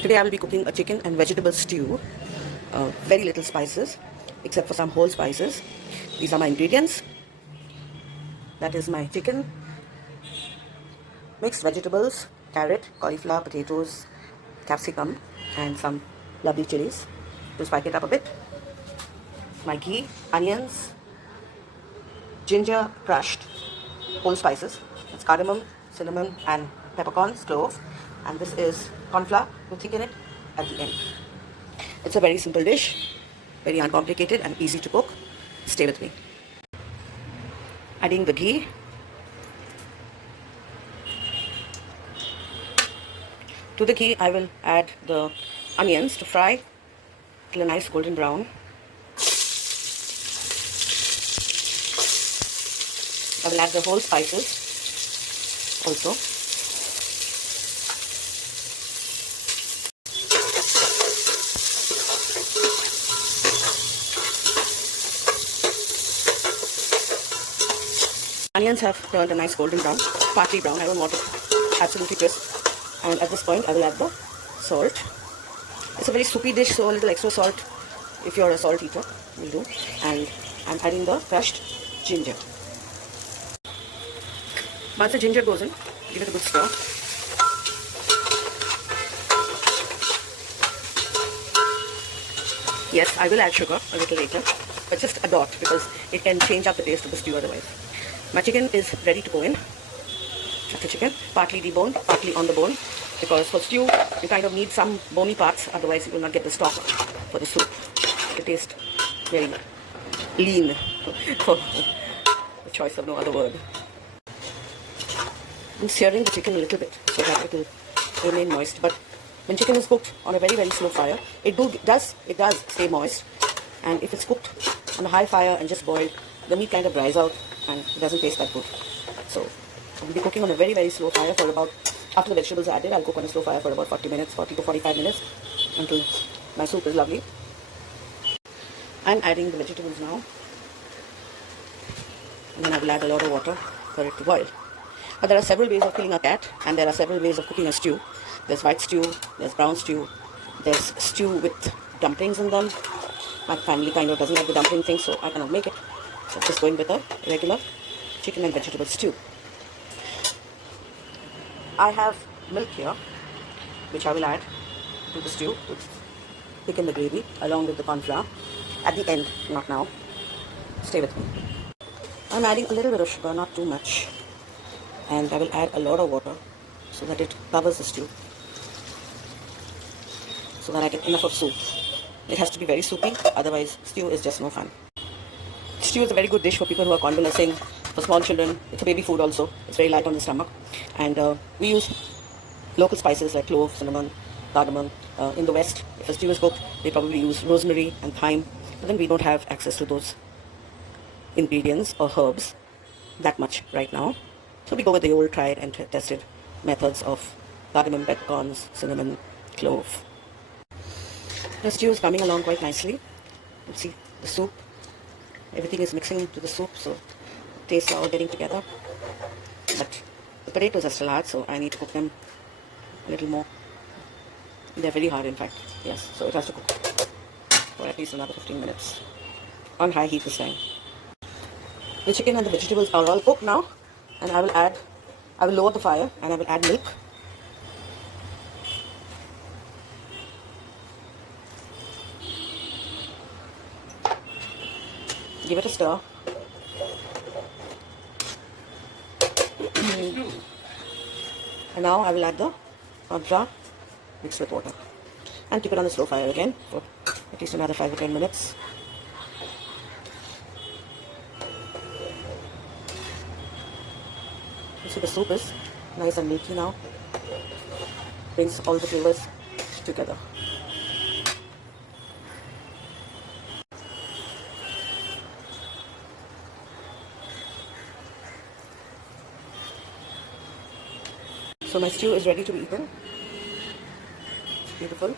Today I will be cooking a chicken and vegetable stew. Very little spices, except for some whole spices. These are my ingredients. That is my chicken, mixed vegetables, carrot, cauliflower, potatoes, capsicum, and some lovely chilies to spice it up a bit. My ghee, onions, ginger crushed, whole spices. That's cardamom, cinnamon, and peppercorns, clove. And this is corn flour to thicken it at the end. It's a very simple dish, very uncomplicated and easy to cook. Stay with me. Adding the ghee. To the ghee, I will add the onions to fry till a nice golden brown. I will add the whole spices also. Onions have turned a nice golden brown, partly brown. I don't want it absolutely crisp. And at this point, I will add the salt. It's a very soupy dish, so a little extra salt, if you're a salt eater, will do. And I'm adding the crushed ginger. Once the ginger goes in, give it a good stir. Yes, I will add sugar a little later, but just a dot because it can change up the taste of the stew otherwise. My chicken is ready to go in. That's the chicken, partly deboned, partly on the bone, because for stew you kind of need some bony parts, otherwise you will not get the stock for the soup. It tastes very lean, for the choice of no other word. I'm searing the chicken a little bit so that it will remain moist. But when chicken is cooked on a very, very slow fire, it does stay moist. And if it's cooked on a high fire and just boiled, the meat kind of dries out and it doesn't taste that good. So I'll be cooking on a very, very slow fire for about, after the vegetables are added, I'll cook on a slow fire for about 40 to 45 minutes until my soup is lovely. I'm adding the vegetables now. And then I will add a lot of water for it to boil. But there are several ways of killing a cat, and there are several ways of cooking a stew. There's white stew, there's brown stew, there's stew with dumplings in them. My family kind of doesn't like the dumpling thing, so I cannot make it. So I'm just going with a regular chicken and vegetable stew. I have milk here, which I will add to the stew to thicken the gravy along with the corn flour. At the end, not now. Stay with me. I'm adding a little bit of sugar, not too much. And I will add a lot of water so that it covers the stew, so that I get enough of soup. It has to be very soupy, otherwise stew is just no fun. Stew is a very good dish for people who are convalescing, for small children. It's a baby food also. It's very light on the stomach. And we use local spices like clove, cinnamon, cardamom. In the West, if a stew is cooked, they probably use rosemary and thyme. But then we don't have access to those ingredients or herbs that much right now. So we go with the old tried and tested methods of cardamom, peppercorns, cinnamon, clove. The stew is coming along quite nicely. Let's see the soup. Everything is mixing into the soup, so tastes are all getting together. But the potatoes are still hard, so I need to cook them a little more. They're very hard, in fact. Yes, so it has to cook for at least another 15 minutes on high heat this time. The chicken and the vegetables are all cooked now. And I will lower the fire and I will add milk. Give it a stir. And now I will add the corn flour mixed with water. And keep it on the slow fire again for at least another 5 or 10 minutes. So the soup is nice and milky now. Brings all the flavors together. So my stew is ready to be eaten. Beautiful.